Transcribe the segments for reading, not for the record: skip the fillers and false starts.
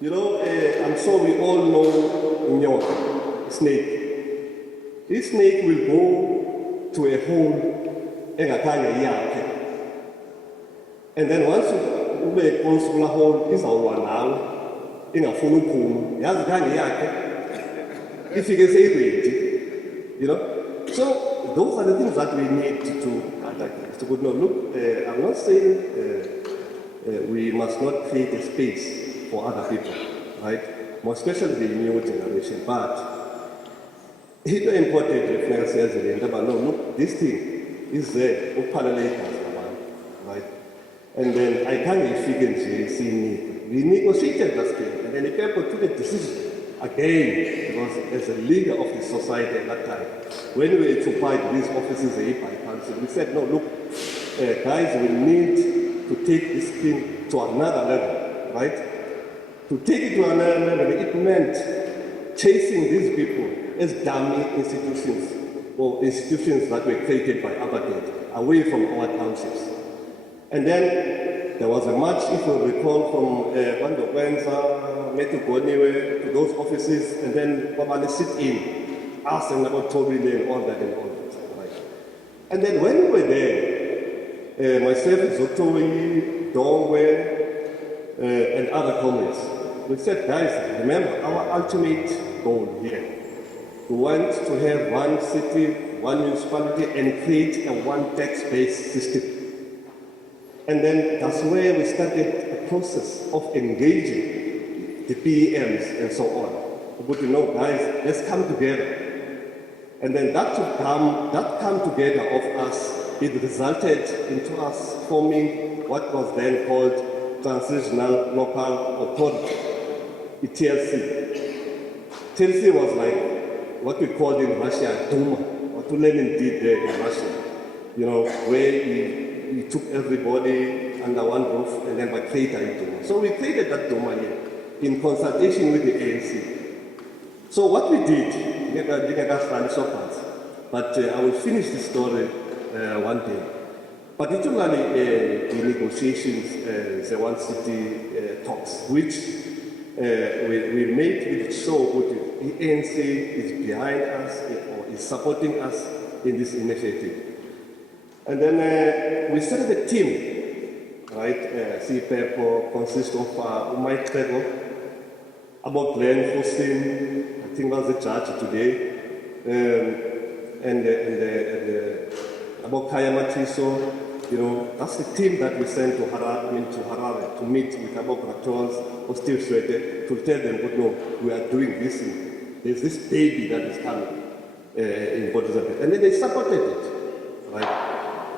You know, I'm sure we all know nyoka, snake. This snake will go to a hole engakhange yakhe. And then once ube close to the hole, izawuwa nawe ingafuni uphuma. Yazi khange yakhe ifike seyiready. You know? So those are the things that we need to good know. Look, I'm not saying we must not create a space for other people, right? More especially the new generation. But it's important if Nel says no, look, this thing is there, right? And then I can't see we negotiated that thing, and then the people took a decision again, because as a leader of the society at that time, when we occupied these offices by council, we said, no, look, guys, we need to take this thing to another level, right? To take it to another level, it meant chasing these people as dummy institutions, or institutions that were created by apartheid, away from our townships. And then there was a march, if you recall, from Bando Kwenza, Metugoniwe, to those offices, and then Wabale sit in, ask them about Toby and all that, right? And then when we were there, myself, Zotowi, Dongwe, and other comrades, we said, guys, remember our ultimate goal here. We want to have one city, one municipality, and create a one tax-based system. And then that's where we started a process of engaging the PEMs and so on. But you know, guys, let's come together. And then that come together of us, it resulted into us forming what was then called Transitional Local Authority, TLC. TLC was like what we called in Russia Duma, what Lenin did there in Russia. You know, where we took everybody under one roof and then we created a Duma. So we created that Duma here in consultation with the ANC. So what we did, but I will finish the story one day. Particularly the negotiations, the one city talks, which we made it show that the ANC is behind us or is supporting us in this initiative. And then we started a team, right? CPEPO consists of Mike Tego, about Glenn Fosin, I think was the judge today, and about Kaya Matiso. You know, that's the team that we sent to Harare to meet with about Raptors or Steve Swete to tell them, but no, we are doing this thing. There's this baby that is coming in Port Elizabeth. And then they supported it, right?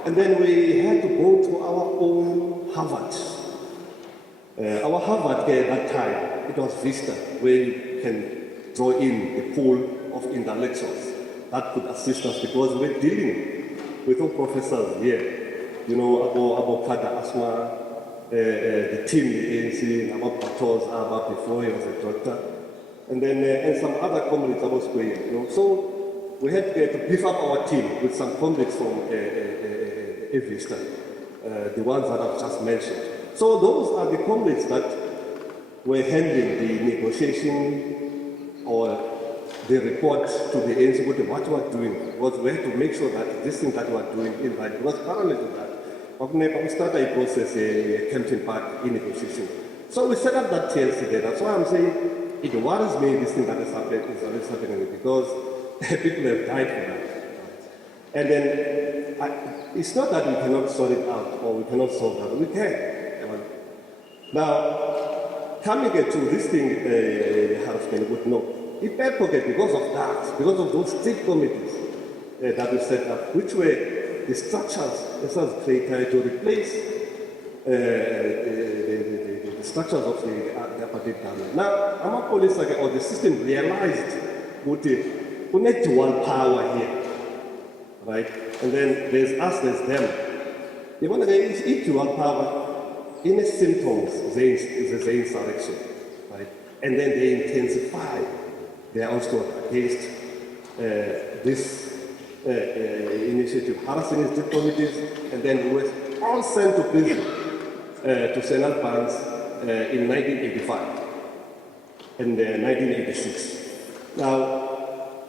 And then we had to go to our own Harvard. Our Harvard at that time, it was Vista, where you can draw in the pool of intellectuals that could assist us because we're dealing with all professors here. You know, about Kada Asma, the team, the ANC, about Patos, about before he was a doctor, and then and some other comrades about Square. You know, so we had to beef up our team with some comrades from Vista, the ones that I've just mentioned. So those are the comrades that were handling the negotiation or the report to the ANC what we are doing. Was we had to make sure that this thing that we are doing is right. Because parallel to that, we started a process, a Kempton Park in negotiation. So we set up that TLC there. That's why I'm saying it worries me this thing that is happening because people have died for that. And then it's not that we cannot sort it out or we cannot solve that. We can. Now, coming to this thing, Harrison would know. If because of that, because of those state committees that we set up, which were the structures that was created to replace the structures of the apartheid government. Now, our police or the system realized what we need dual power here, right? And then there's us, there's them. They want to eat dual power in the symptoms, the insurrection, right? And then they intensify. They are also against this initiative, harassing state committees, and then we were all sent to prison to Senal Pans in 1985. in 1986. Now,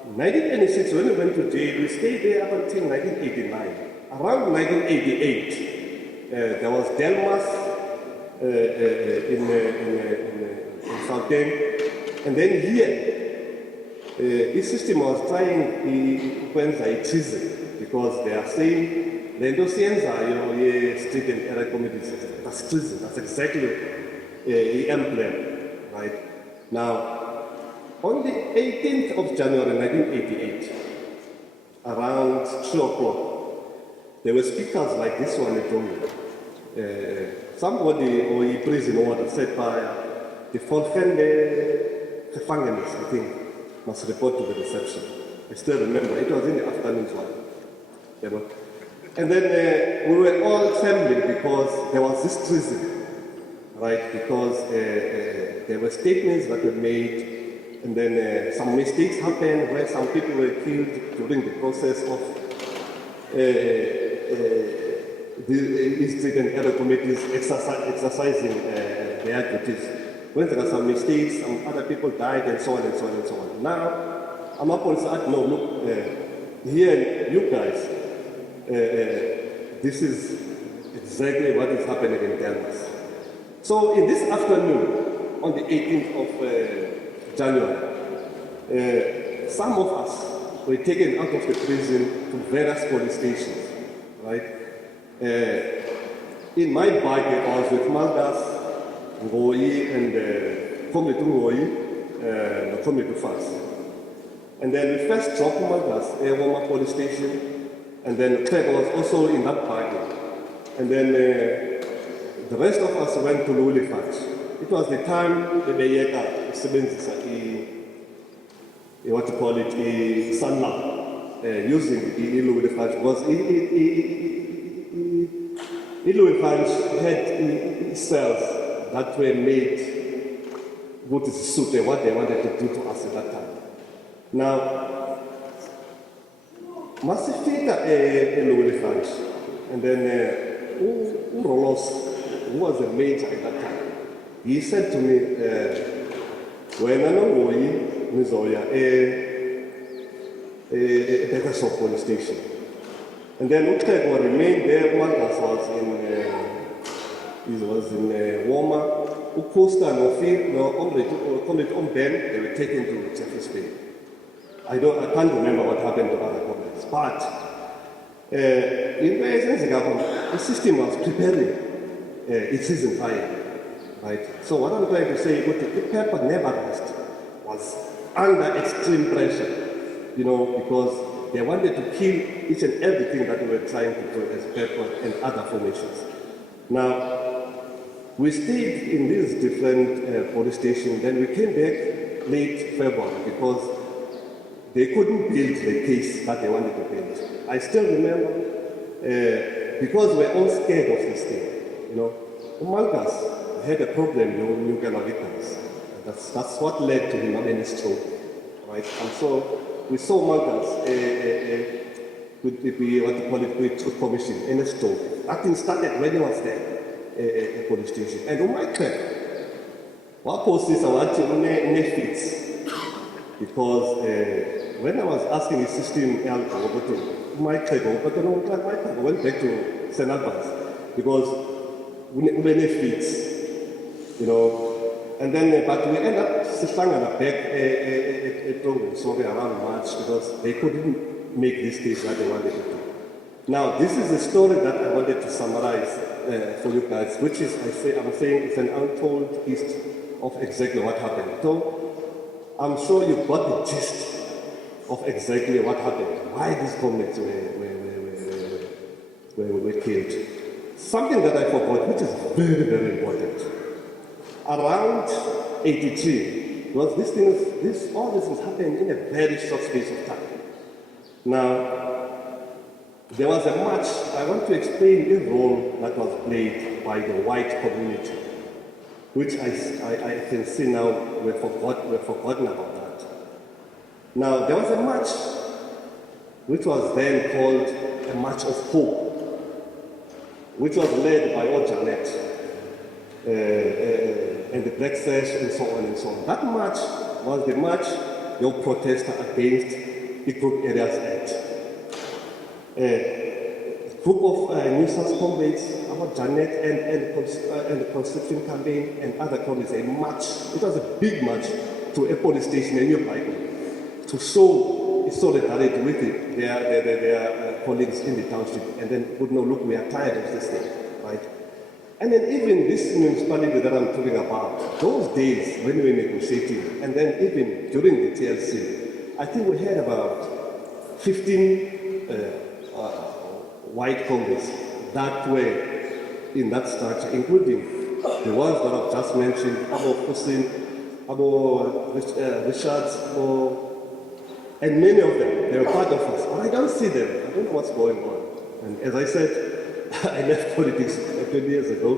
in 1986, when we went to jail, we stayed there up until 1989. Around 1988, there was Delmas in Gauteng, and then here, this system was trying to treason because they are saying the Indosians street and area committees. That's treason. That's exactly the emblem, right? Now, on the 18th of January 1988, around 2 o'clock, there were speakers like this one at home. Somebody or a prison order said by the volgende gevangenis, I think, must report to the reception. I still remember, it was in the afternoon one. You know? And then we were all trembling because there was this treason, right? Because there were statements that were made, and then some mistakes happened where some people were killed during the process of the street and area committees exercising their duties. When there are some mistakes, some other people died, and so on and so on and so on. Now, I'm up on side, no, look, here, you guys, this is exactly what is happening in Delmas. So, in this afternoon, on the 18th of January, some of us were taken out of the prison to various police stations, right? In my bike, I was with Malgas, Ngoi, and Comrade Ngoi, and Comrade Fas. And then we first dropped Malgas at Woma police station, and then Craig was also in that bike. And then the rest of us went to Lulifat. It was the time the Beyeka what to call it, Sanla, using Lulifat, because Lulifat had cells that were made what is suited what they wanted to do to us at that time. Now, Masifika Lulifat, and then Rolos, who was the major at that time, he said to me, when I know Mizoya, a Petersburg police station. And then Utego remained there. One was in Woma, Ukosta, Comrade Ben, they were taken to Jeffreys Bay. I can't remember what happened to other comrades, but in essence, the system was preparing its season fire. Right? So what I'm trying to say, the paper never rest was under extreme pressure, because they wanted to kill each and everything that we were trying to do as paper and other formations. Now, we stayed in these different police stations, then we came back late February because they couldn't build the case that they wanted to build. I still remember, because we're all scared of this thing, Malgas had a problem in New. That's what led to him having a stroke, right? And so we saw Malgas with what you call it, with Truth Commission in a stroke. That thing started when he was there, a police station. And on my clip, what causes our fits? Because when I was asking the system, my clip, I went back to St. Albans because we fits. And then, but we end up back around March because they couldn't make this case that they wanted to do. Now, this is a story that I wanted to summarize for you guys, which is, I'm saying it's an untold history of exactly what happened. So, I'm sure you got the gist of exactly what happened, why these comrades were killed. Something that I forgot, which is very, very important. Around 83, because all this was happening in a very short space of time. Now, there was a march. I want to explain the role that was played by the white community, which I can see now we've forgotten about that. Now, there was a march which was then called a March of Hope, which was led by Ojanet. and the Black Sash and so on and so on. That march was the march your protester against the Group Areas Act. A group of New South comrades, about Janet and the Constitution campaign and other comrades, a march. It was a big march to a police station in New Bible to show solidarity with their colleagues in the township, and then would know, look, we are tired of this thing, right? And then even this municipality that I'm talking about, those days when we were negotiating, and then even during the TLC, I think we had about 15 white comrades that were in that structure, including the ones that I've just mentioned, Abu Hussein, Abu Richards, and many of them, they were part of us. But I don't see them. I don't know what's going on. And as I said, I left politics 20 years ago.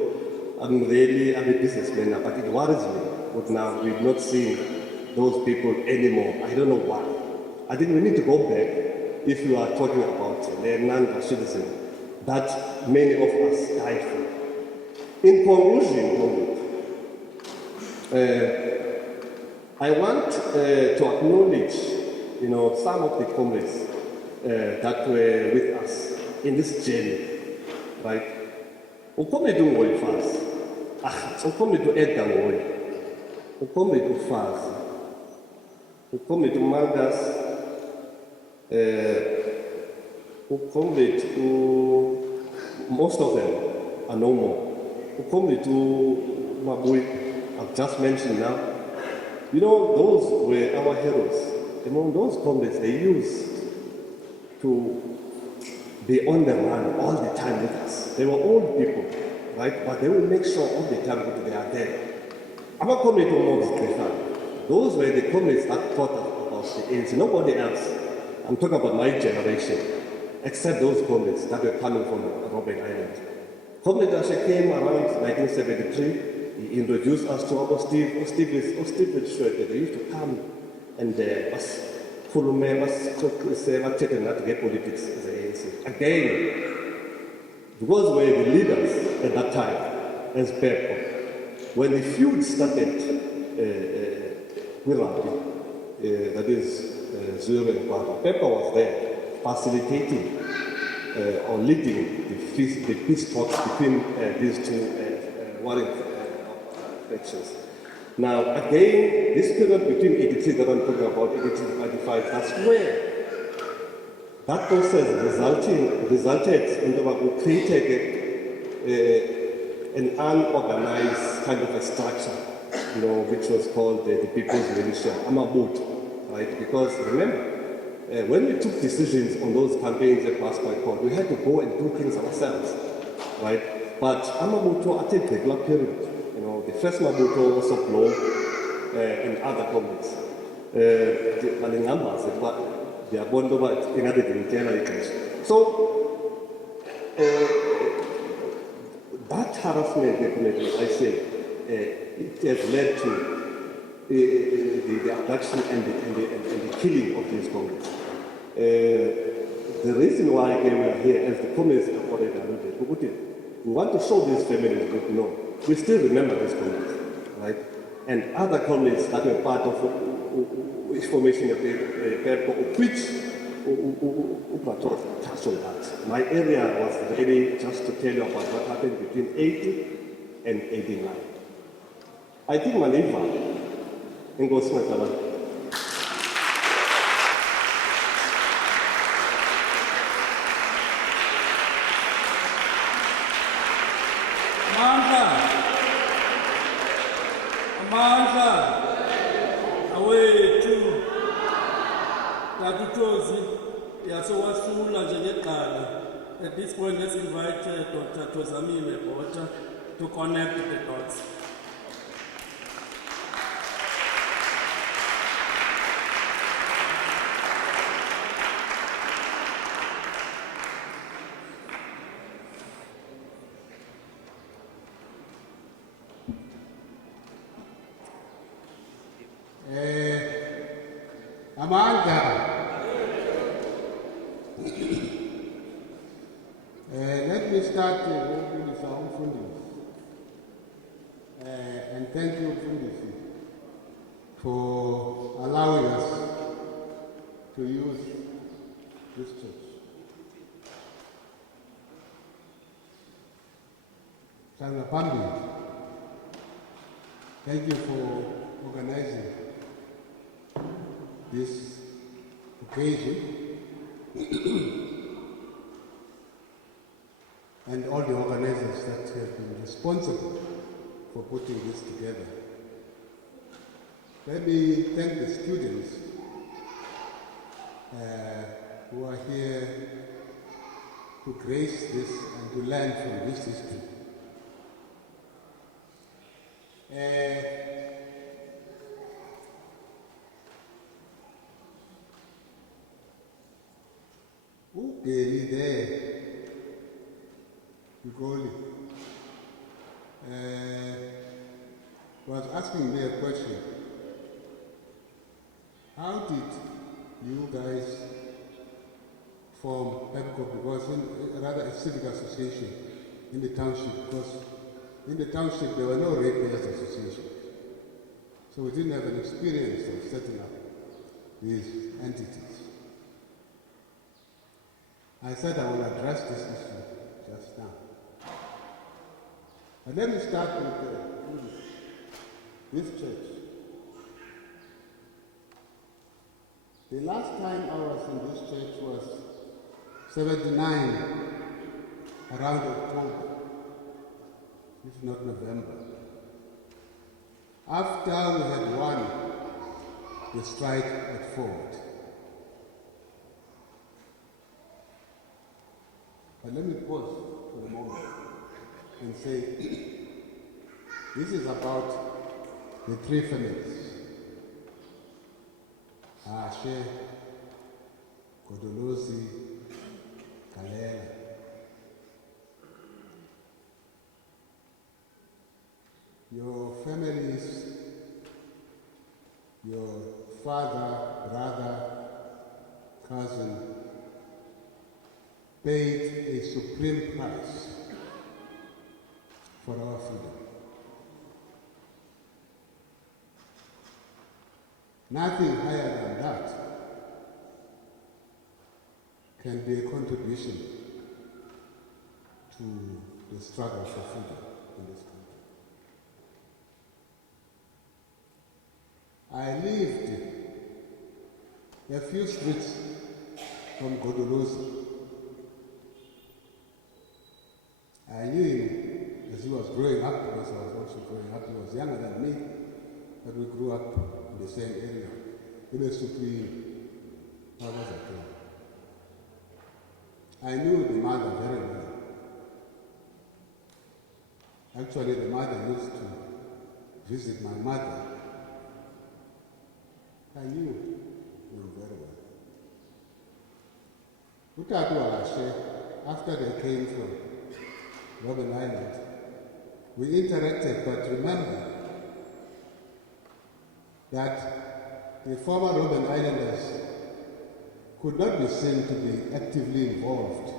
I'm a businessman now, but it worries me. But now we've not seen those people anymore. I don't know why. I think we need to go back if you are talking about the non-Rashidism that many of us died for. In conclusion, I want to acknowledge, some of the comrades that were with us in this journey, right? Ukomrade uNgoyifazi, ukomrade uEdgar Ngoyi, ukomrade uFazi, ukomrade uMarcus, ukomrade most of them are no more. Ukomrade uMabui, I've just mentioned now. Those were our heroes. Those comrades, they used to be on the run all the time with us. They were old people, right? But they will make sure all the time that they are there. Our comrade those were the comrades that thought about the ANC. Nobody else. I'm talking about my generation, except those comrades that were coming from Robben Island. Comrade Ashe came around 1973. He introduced us to our Steve Schroeder. They used to come and khulume bathethe nathi ngepolitics as ANC. Again, because we were the leaders at that time as PEPCO. When the feud started with Rabi, that is Zulu and Kwara, PEPCO was there facilitating or leading the peace talks between these two warring factions. Now, again, this period between 83 that I'm talking about, 83 to 85, that's where that process resulted in what we created an unorganized kind of a structure, which was called the People's Militia, Amabut, right? Because remember, when we took decisions on those campaigns at Passport Court, we had to go and do things ourselves, right? But Amabuto at a particular period, the first Mabuto was of law in other communities. So that harassment, definitely, I say, it has led to the abduction and the killing of these communities. The reason why we are here, as the communists have already alluded, we want to show these families that we still remember these communities, right? And other communities that were part of formation of the PEPCO, which touched on that. My area was really just to tell you about what happened between 80 and 89. I think Maniva, Ngosi Matlabane. Amandla, awethu, Takutozi, yasowasula njengeqala. At this point, let's invite Dr. Tozami Mebota to connect the dots. Amanda, let me start with our funding. And thank you, Fundisi, for allowing us to use this church. Sanga Pambi, thank you for organizing this occasion and all the organizers that have been responsible for putting this together. Let me thank the students who are here to grace this and to learn from this history. Ugeli there, Ugoli, was asking me a question. How did you guys form EPCO? Because rather a civic association in the township, because in the township there were no ratepayers association. So we didn't have an experience of setting up these entities. I said I will address this issue just now. But let me start with this church. The last time I was in this church was 79, around October, if not November. After we had won the strike at Ford. But let me pause for a moment and say, this is about the three families. Ashe, Godolozi, Kalela. Your families, your father, brother, cousin, paid a supreme price for our freedom. Nothing higher than that can be a contribution to the struggle for freedom in this country. I lived a few streets from Godolozi. I knew him as he was growing up, because I was also growing up. He was younger than me, but we grew up in the same area. In a supreme I knew the mother very well. Actually, the mother used to visit my mother. I knew him very well. Utatu Alashe, after they came from Robben Island, we interacted, but remember that the former Robben Islanders could not be seen to be actively involved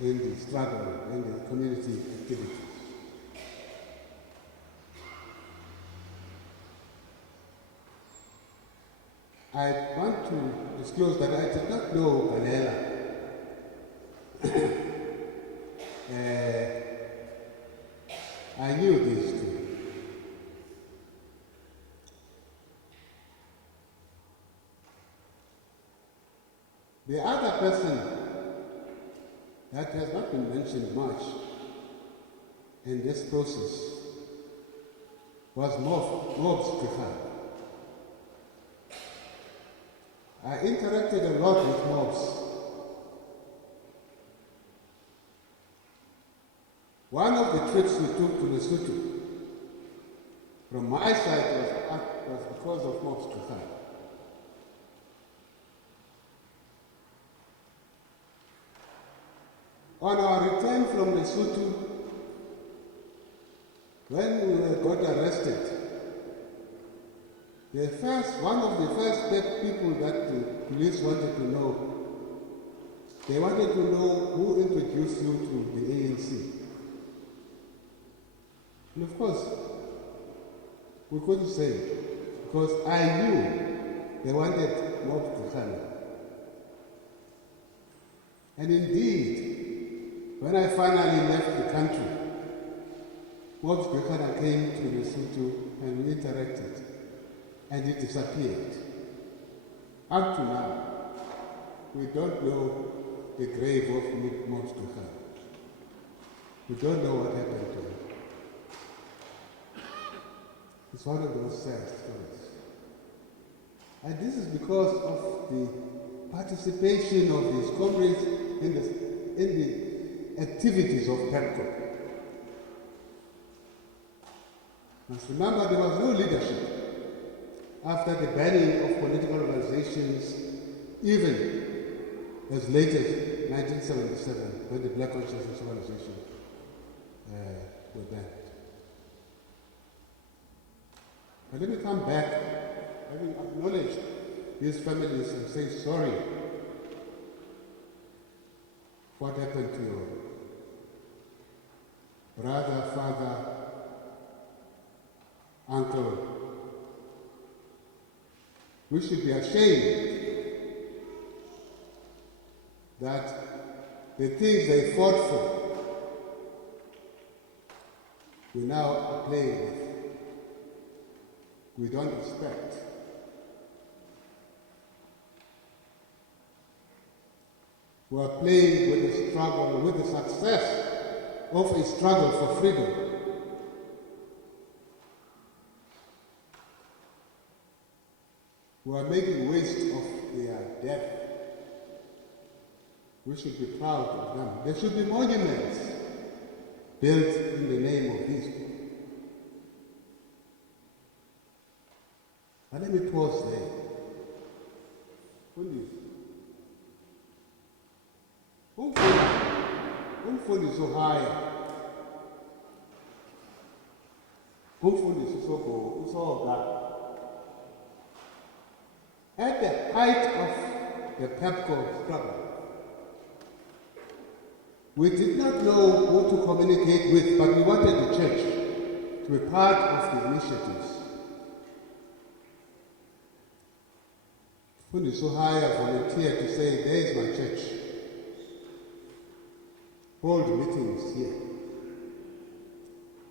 in the struggle, in the community activities. I want to disclose that I did not know Galela. I knew these two. The other person that has not been mentioned much in this process was Mobs Kifan. I interacted a lot with Mobs. One of the trips we took to Lesotho, from my side, was because of Mobs Kifan. On our return from Lesotho, when we got arrested, one of the first people that the police wanted to know, they wanted to know who introduced you to the ANC. And of course, We couldn't say it because I knew they wanted Mobs Buchanan. And indeed, when I finally left the country, Mobs Buchanan came to Lesotho and we interacted, and he disappeared. Up to now, we don't know the grave of Mobs Buchanan. We don't know what happened to him. It's one of those sad stories. And this is because of the participation of these comrades in the activities of PEPCO. Must remember there was no leadership after the banning of political organizations, even as late as 1977, when the Black Consciousness Organization were banned. But let me come back, having acknowledged these families and say sorry for what happened to your brother, father, uncle. We should be ashamed that the things they fought for, we now are playing with. We don't respect. We are playing with the struggle, with the success of a struggle for freedom. We are making waste of their death. We should be proud of them. There should be monuments built in the name of these people. And let me pause there. Umfundisi uhaya. Umfundisi usoga. At the height of the PEPCO struggle, we did not know who to communicate with, but we wanted the church to be part of the initiatives. Fundisi Uhaya volunteered to say, there is my church. Hold meetings here.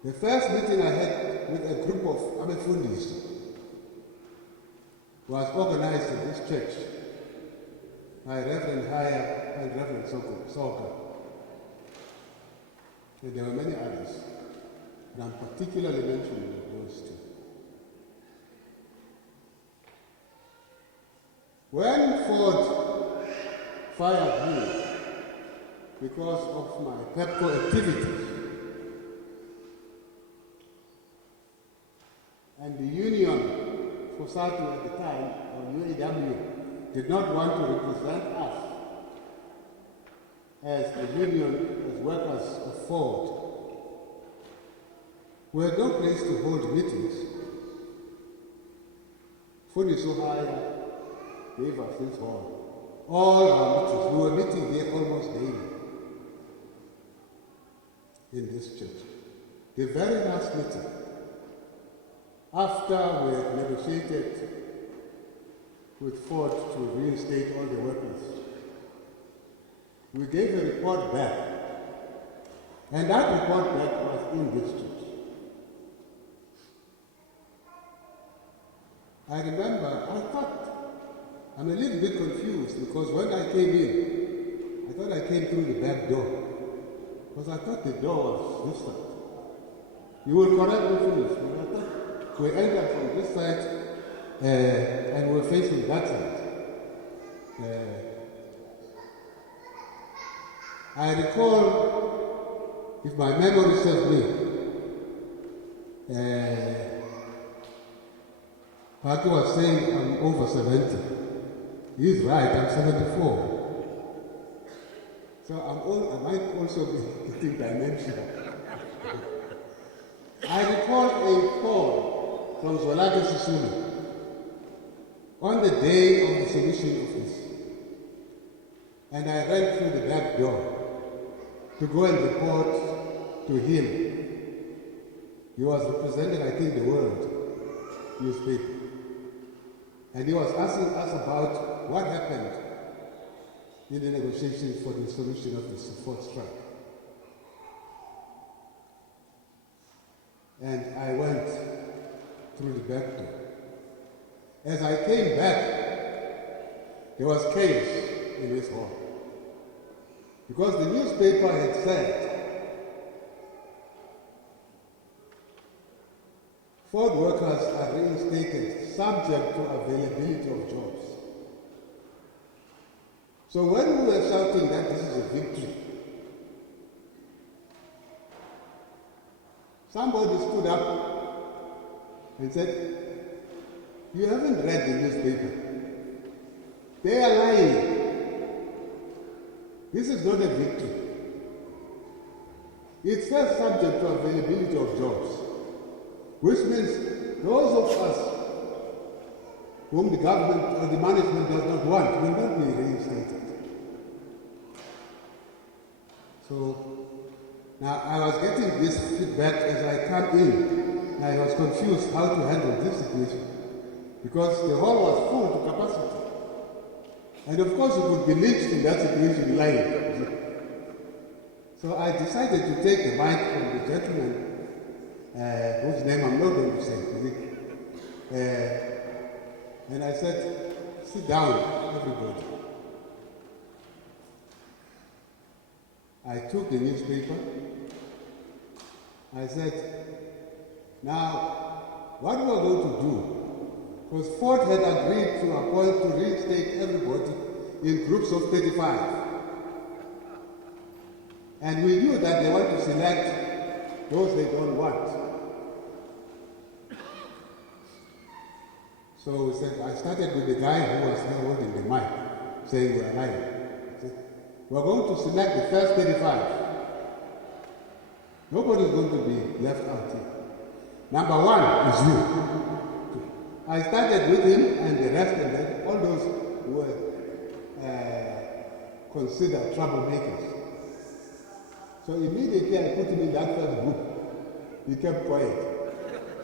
The first meeting I had with a group of Abefundis was organized in this church by Reverend Haya and Reverend Soka. And there were many others, and I'm particularly mentioning those two. When Ford fired me because of my PEPCO activities, and the Union for Society at the time, or UAW, did not want to represent us as a union, as workers of Ford. We had no place to hold meetings. Fundisi Uhaya gave us this hall. All our meetings, we were meeting here almost daily in this church. The very last meeting, after we had negotiated with Ford to reinstate all the workers, we gave a report back. And that report back was in this church. I remember, I'm a little bit confused because when I came in, I thought I came through the back door. Because I thought the door was this side. You will correct me, please, but I thought we entered from this side and we're facing that side. I recall, if my memory serves me, Paki was saying I'm over 70. He's right, I'm 74. So I might also be getting dementia. I recall a call from Zwelakhe Sisulu on the day of the submission of this. And I ran through the back door to go and report to him. He was representing, I think, the world. newspaper. And he was asking us about what happened in the negotiations for the solution of the fourth strike. And I went through the back door. As I came back, there was chaos in this hall. Because the newspaper had said, Ford workers are reinstated subject to availability of jobs. So when we were shouting that this is a victory, somebody stood up and said, "You haven't read the newspaper. They are lying. This is not a victory. It says subject to availability of jobs, which means those of us whom the government or the management does not want will not be reinstated." So now I was getting this feedback as I come in. I was confused how to handle this situation because the hall was full to capacity. And of course, you could be lynched in that situation lying. So I decided to take the mic from the gentleman, whose name I'm not going to say, and I said, "Sit down, everybody." I took the newspaper. I said, "Now, what we are going to do, because Ford had agreed to appoint to reinstate everybody in groups of 35. And we knew that they want to select those they don't want. So we said, I started with the guy who was there holding the mic, saying we're lying. I said, we're going to select the first 35. Nobody's going to be left out here. Number one is you. I started with him and the rest, and then all those who were considered troublemakers. So immediately I put him in that first group. He kept quiet.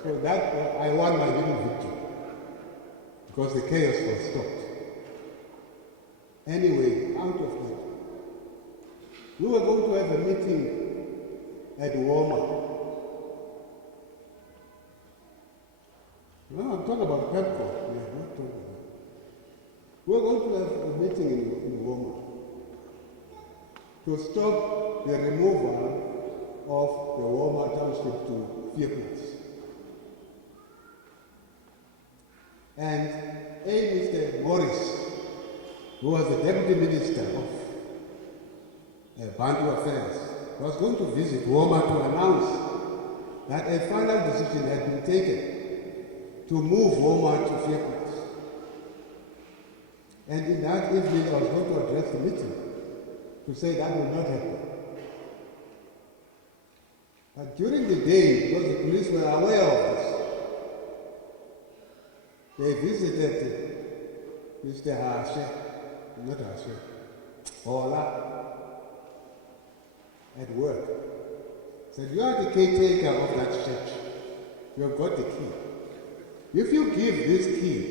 So that I won my little victory because the chaos was stopped. Anyway, out of that, we were going to have a meeting at Walmart. No, I'm talking about Pepco. We are not talking about. We're going to have a meeting in Walmart to stop the removal of the Walmart township to Vierplatz. And Mr. Morris, who was the Deputy Minister of Bantu Affairs, was going to visit Walmart to announce that a final decision had been taken to move Walmart to Vierplatz. And in that evening, I was going to address the meeting to say that will not happen. But during the day, because the police were aware of this, they visited Mr. Hashe, not Hashe, Ola, at work. Said, "You are the caretaker of that church. You have got the key. If you give this key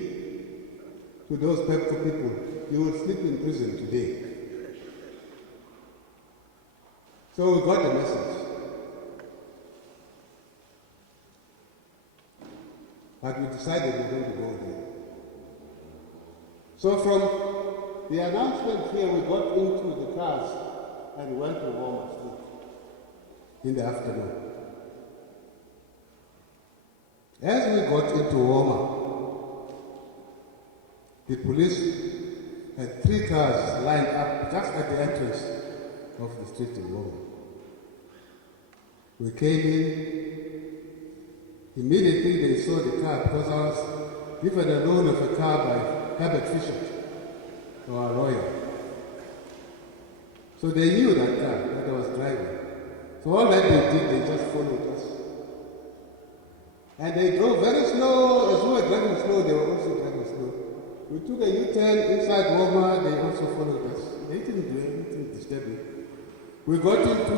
to those Pepco people, you will sleep in prison today." So we got the message. But we decided we're going to go there. So from the announcement here, we got into the cars and went to Walmart Street in the afternoon. As we got into Walmart, the police had 3 cars lined up just at the entrance of the street in Walmart. We came in. Immediately they saw the car because I was given a loan of a car by Herbert Fisher, or a lawyer. So they knew that car that I was driving. So all that they did, they just followed us. And they drove very slow. As we were driving slow, they were also driving slow. We took a U-turn inside Walmart, they also followed us. They didn't do anything disturbing. We got into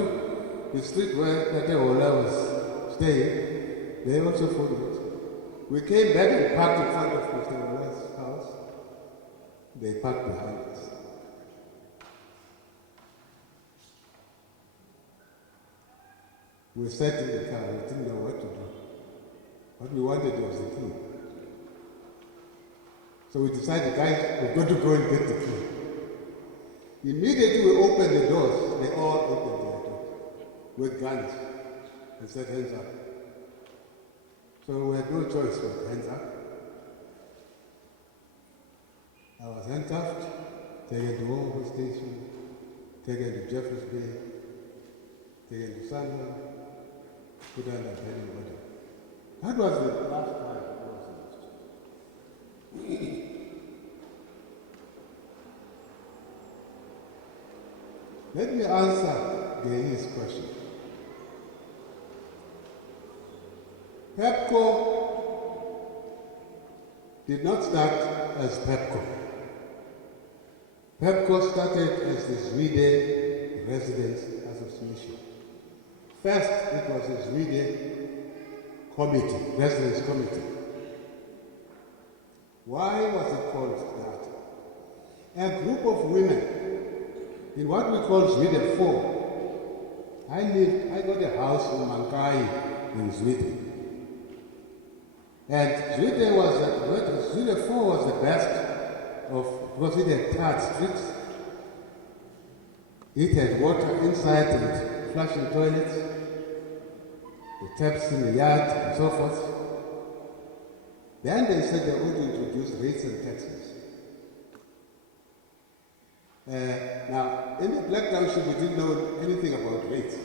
the street where Tate Ola was staying. They also followed. We came back and parked in front of Mr. Mula's house. They parked behind us. We sat in the car, we didn't know what to do. What we wanted was the key. So we decided, guys, we've got to go and get the key. Immediately we opened the doors, they all opened their doors with guns and said, hands up. So we had no choice but hands up. I was handcuffed, taken to Warren Station, taken to Jeffreys Bay, taken to Sandwell, put under a penny order. That was the last time I was arrested. Let me answer Gail's question. PEPCO did not start as PEPCO. PEPCO started as the Zwide Residents Association. First, it was a Zwide committee, residence committee. Why was it called that? A group of women in what we call Zwide 4. I got a house in Mankai in Zwide. And Zwide 4 was the best because it had tarred streets. It had water inside and flushing toilets, the taps in the yard and so forth. Then they said they were going to introduce rates and taxes. Now, in the Black Township, we didn't know anything about rates.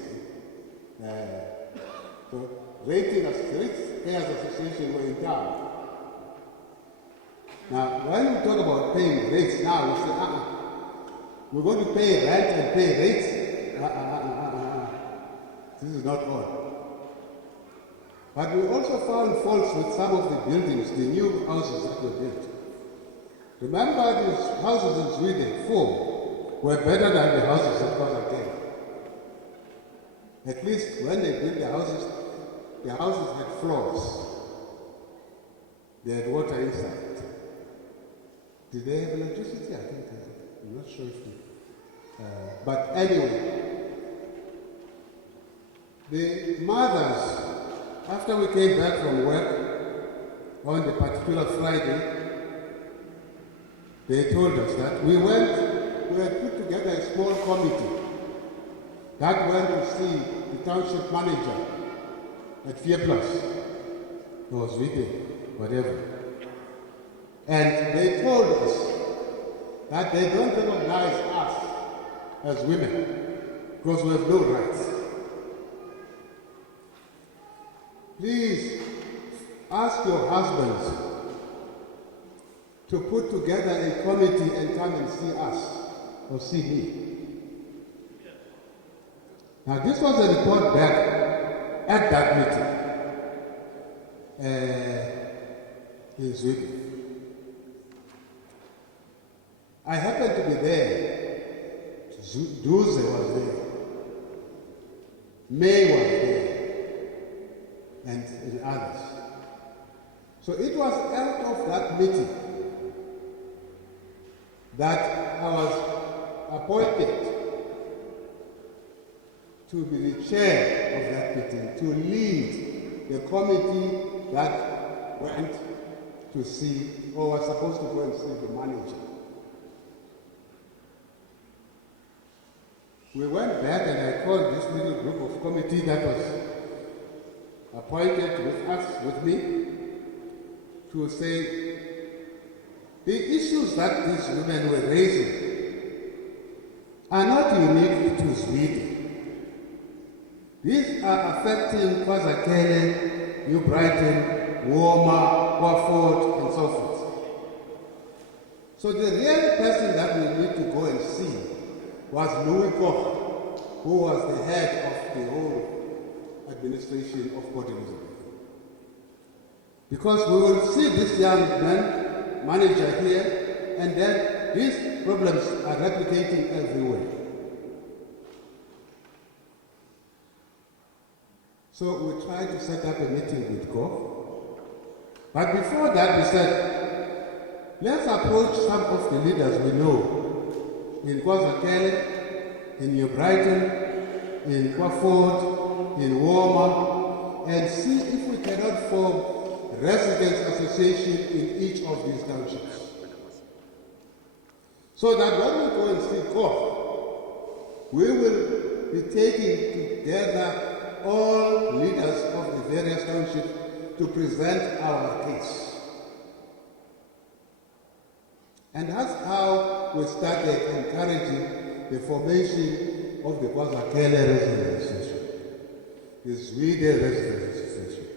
So, Ratepayers Association were in town. Now, when we talk about paying rates now, we say, we're going to pay rent and pay rates. This is not all. But we also found faults with some of the buildings, the new houses that were built. Remember, these houses in Sweden, 4, were better than the houses that was again. At least when they built the houses had floors. They had water inside. Did they have electricity? I think I'm not sure if they... but anyway, the mothers, after we came back from work on the particular Friday, they told us that we had put together a small committee that went to see the township manager at Vierplas, or Zwide, whatever. And they told us that they don't recognize us as women because we have no rights. Please ask your husbands to put together a committee and come and see us or see me. Now, this was a report back at that meeting in Sweden. I happened to be there. Duze was there. May was there. And others. So it was out of that meeting that I was appointed to be the chair of that meeting, to lead the committee that went to see, or was supposed to go and see the manager. We went back and I called this little group of committee that was appointed with me, to say, the issues that these women were raising are not unique to Sweden. These are affecting KwaZakele, New Brighton, Woma, Warford, and so forth. So the real person that we need to go and see was Louis Koch, who was the head of the whole administration of Port Elizabeth. Because we will see this young man, manager here, and then these problems are replicating everywhere. So we tried to set up a meeting with Koch, But before that, we said, let's approach some of the leaders we know in KwaZulu-Natal, in New Brighton, in Kwaford, in Woma, and see if we cannot form residents association in each of these townships. So that when we go and see court, we will be taking together all leaders of the various townships to present our case. And that's how we started encouraging the formation of the KwaZulu-Natal Residents Association, the Zwide Residents Association,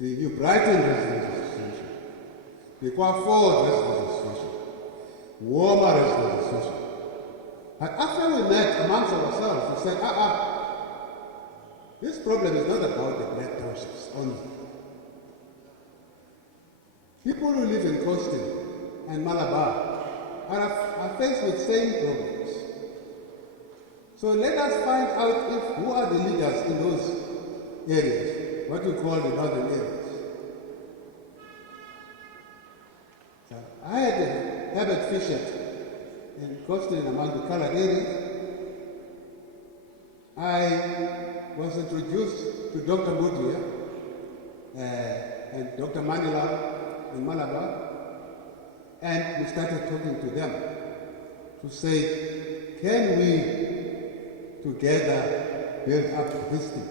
the New Brighton Residents Association, the Kwaford Residents Association, Woma Residents Association. But after we met amongst ourselves, we said, this problem is not about the black townships only. People who live in Coastal and Malabar are faced with same problems. So let us find out who are the leaders in those areas, what we call the northern areas. So I had Herbert Fisher in Coastal and among the colored areas. I was introduced to Dr. Mudia and Dr. Manila in Malabar, and we started talking to them to say, can we together build up this thing?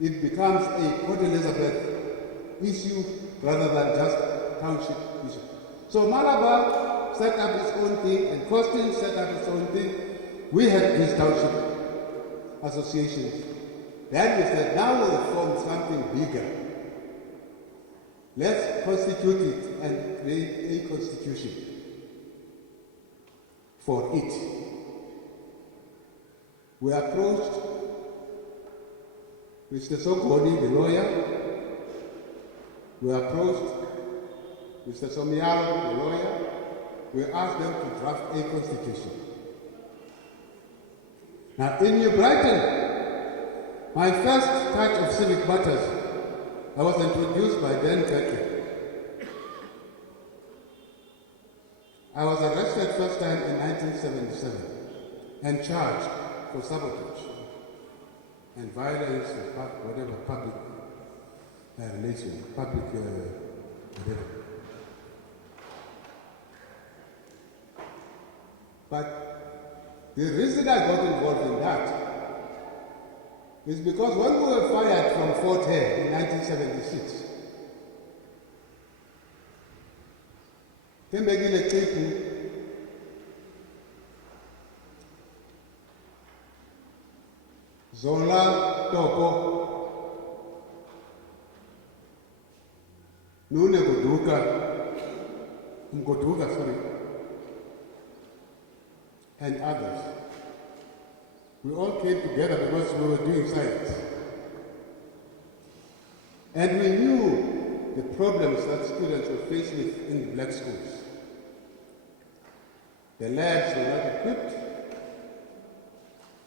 It becomes a Port Elizabeth issue rather than just township issue. So Malabar set up its own thing, and Coastal set up its own thing. We had these township associations. Then we said, now we'll form something bigger. Let's constitute it and create a constitution for it. We approached Mr. Sogoni, the lawyer. We approached Mr. Somialo, the lawyer. We asked them to draft a constitution. Now, in New Brighton, my first touch of civic matters, I was introduced by Dan Keke. I was arrested first time in 1977 and charged for sabotage and violence of whatever public relation, public whatever. But the reason I got involved in that is because when we were fired from Fort Hare in 1976, Tembegile Tepu Zola Topo Nune Goduka, sorry, and others. We all came together because we were doing science. And we knew the problems that students were faced with in black schools. The labs were not equipped.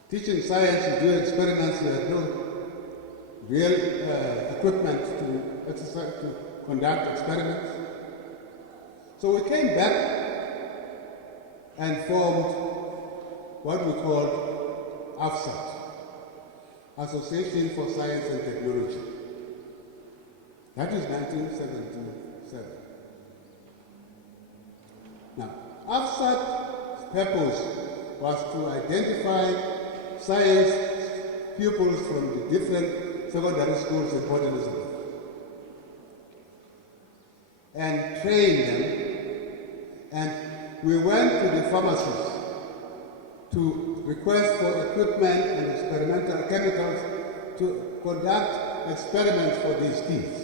Teaching science to do experiments, we had no real equipment to conduct experiments. So we came back and formed what we called AFSAT, Association for Science and Technology. That is 1977. Now, AFSAT's purpose was to identify science pupils from the different secondary schools in Port Elizabeth and train them. And we went to the pharmacies to request for equipment and experimental chemicals to conduct experiments for these kids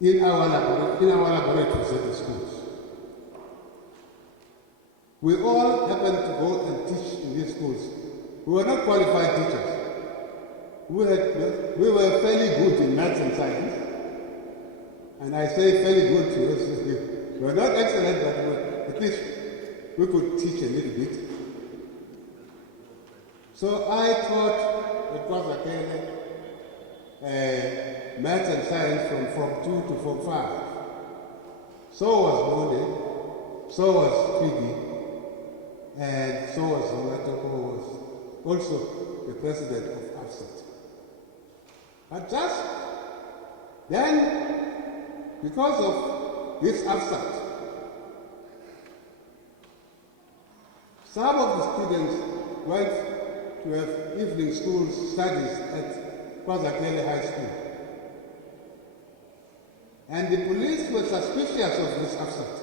in our laboratories at the schools. We all happened to go and teach in these schools. We were not qualified teachers. We were fairly good in maths and science. And I say fairly good to us. We were not excellent, but at least we could teach a little bit. So I taught at KwaZulu-Natal maths and science from Form 2 to Form 5. So was Monde, so was Twiggy, and so was Zolata, who was also the president of AFSAT. But just then, because of this AFSAT, some of the students went to have evening school studies at Kwazakele High School. And the police were suspicious of this AFSAT.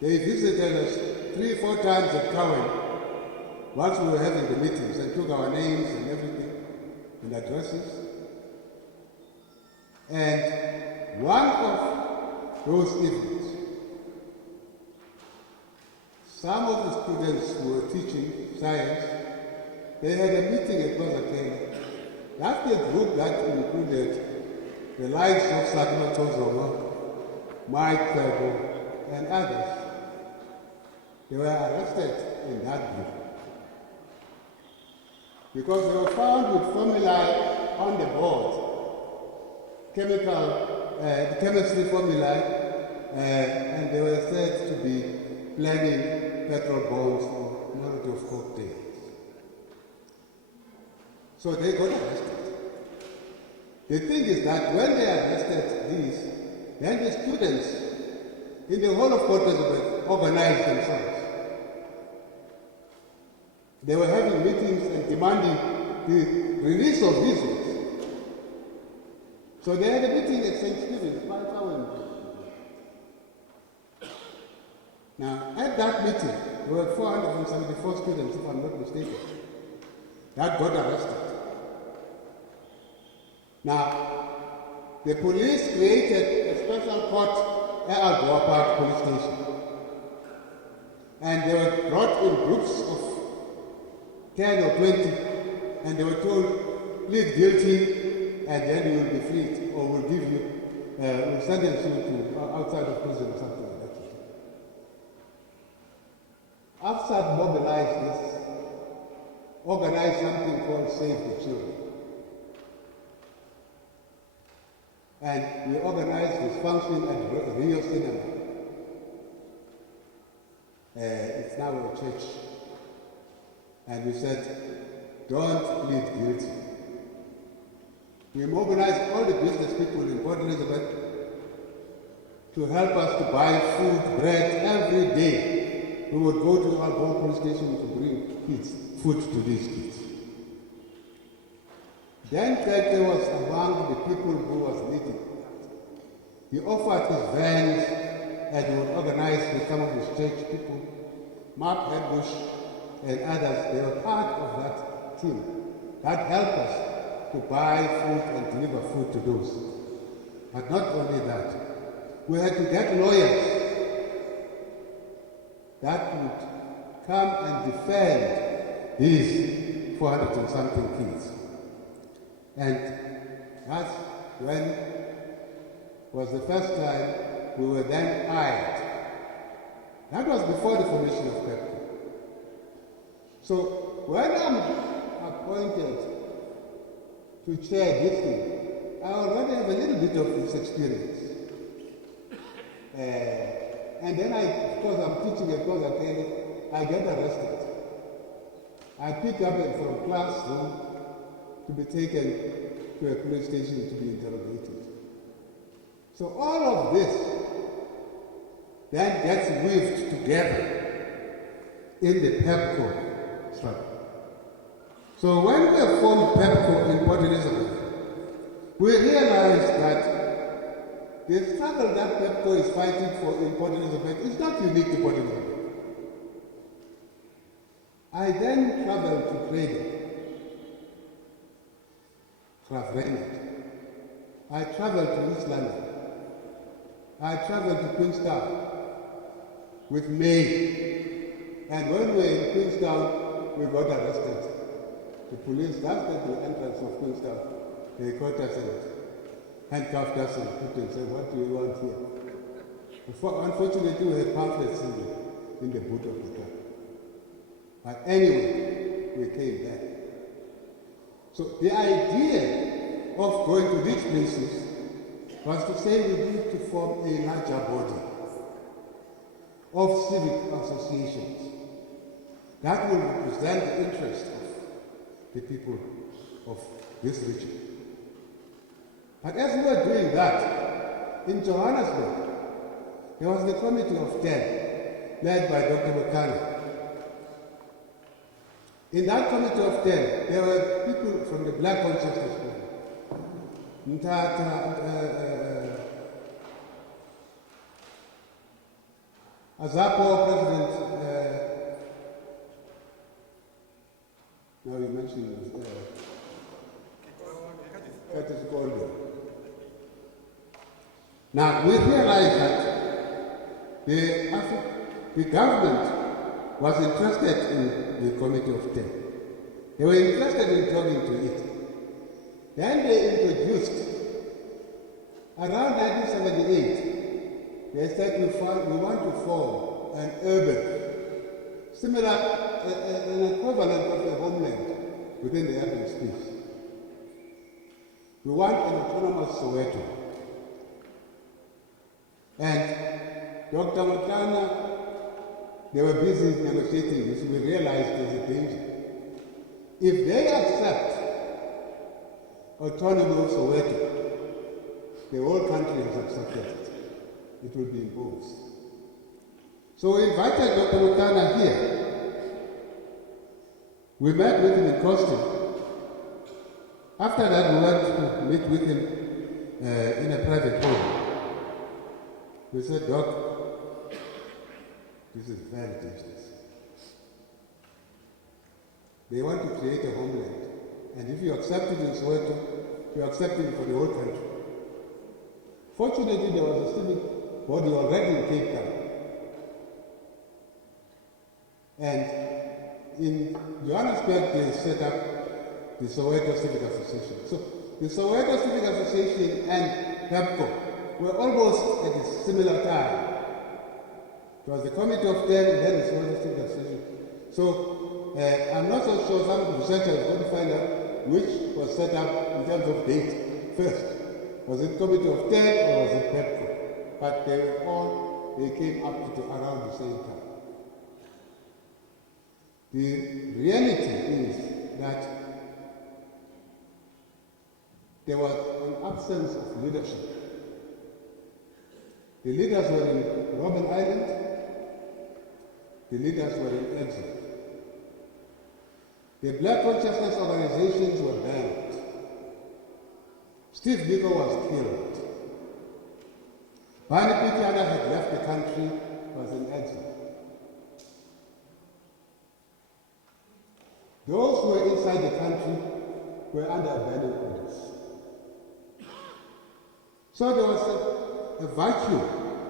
They visited us 3-4 times at Cowan once we were having the meetings and took our names and everything and addresses. And one of those evenings, some of the students who were teaching science, they had a meeting at Kwazakele. That's the group that included the likes of Sakima Tozogo, Mike Kerbo, and others. They were arrested in that group because they were found with formulae on the board, the chemistry formulae, and they were said to be planning petrol bombs or Molotov cocktails. So they got arrested. The thing is that when they arrested these, then the students in the whole of Port Elizabeth organized themselves. They were having meetings and demanding the release of these ones. So they had a meeting at St. Stephen's, Now, at that meeting, there were 474 students, if I'm not mistaken, that got arrested. Now, the police created a special court at Algoa Park Police Station. And they were brought in groups of 10 or 20, and they were told, plead guilty, and then you will be freed, or we'll give you, we'll sentence you to outside of prison or something like that. AFSAT mobilized this, organized something called Save the Children. And we organized this function at Rio Cinema. It's now a church. And we said, don't plead guilty. We mobilized all the business people in Port Elizabeth to help us to buy food, bread every day. We would go to our police station to bring kids, food to these kids. Then Tete was among the people who was leading that. He offered his vans and he would organize with some of his church people, Mark Hedbush and others. They were part of that team that helped us to buy food and deliver food to those. But not only that, we had to get lawyers that would come and defend these 400 and something kids. And that's when was the first time we were then hired. That was before the formation of PEPCO. So when I'm appointed to chair this thing, I already have a little bit of this experience. And then because I'm teaching at Kwazakele, I get arrested. I pick up from classroom to be taken to a police station to be interrogated. So all of this then gets weaved together in the PEPCO struggle. So when we formed PEPCO in Port Elizabeth, we realized that the struggle that PEPCO is fighting for in Port Elizabeth is not unique to Port Elizabeth. I then traveled to Craig, I traveled to East London. I traveled to Queenstown with May. And when we were in Queenstown, we got arrested. The police stopped at the entrance of Queenstown. They caught us and handcuffed us and put and said, what do you want here? Unfortunately, we had pamphlets in the boot of the car. But anyway, we came back. So the idea of going to these places was to say we need to form a larger body of civic associations that will represent the interest of the people of this region. But as we were doing that, in Johannesburg, there was the Committee of 10, led by Dr. Mokana. In that Committee of 10, there were people from the Black Consciousness Movement. Azapo President, now you mentioned Curtis Golden. Now we realize that the government was interested in the Committee of 10. They were interested in talking to it. Then they introduced, around 1978, they said we want to form an urban, similar, an equivalent of a homeland within the urban space. We want an autonomous Soweto. And Dr. Mokana, they were busy negotiating this. We realized there's a danger. If they accept autonomy of Soweto, the whole country has accepted it. It will be imposed. So we invited Dr. Mokana here. We met with him in costume. After that, we went to meet with him in a private home. We said, Doc, this is very dangerous. They want to create a homeland. And if you accept it in Soweto, you accept it for the whole country. Fortunately, there was a civic body already in Cape Town. And in Johannesburg, they set up the Soweto Civic Association. So the Soweto Civic Association and PEPCO were almost at a similar time. It was the Committee of 10 and then the Soweto Civic Association. So I'm not so sure, some researchers are going to find out which was set up in terms of date first. Was it Committee of 10 or was it PEPCO? But they came up to around the same time. The reality is that there was an absence of leadership. The leaders were in Robben Island, the leaders were in exile. The Black Consciousness organizations were banned. Steve Biko was killed. Bani Pityana had left the country, was in exile. Those who were inside the country were under banning orders. So there was a vacuum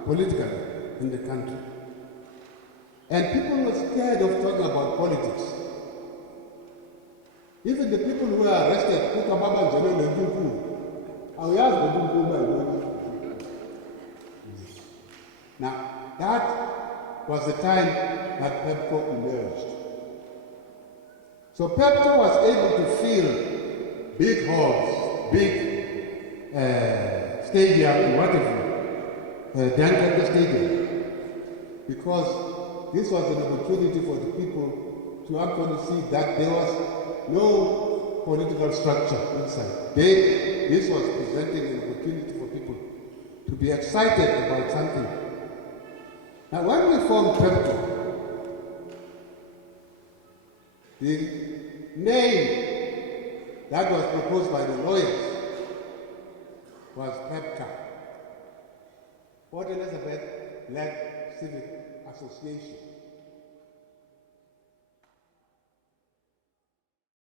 politically in the country. And people were scared of talking about politics. Even the people who were arrested, Kukababa Jano Lejuku, now, that was the time that PEPCO emerged. So PEPCO was able to fill big halls, big stadium, and whatever, Duncan Stadium, because this was an opportunity for the people to actually see that there was no political structure inside. This was presenting an opportunity for people to be excited about something. Now, when we formed PEPCO, the name that was proposed by the lawyers was PEPCA, Port Elizabeth Black Civic Association.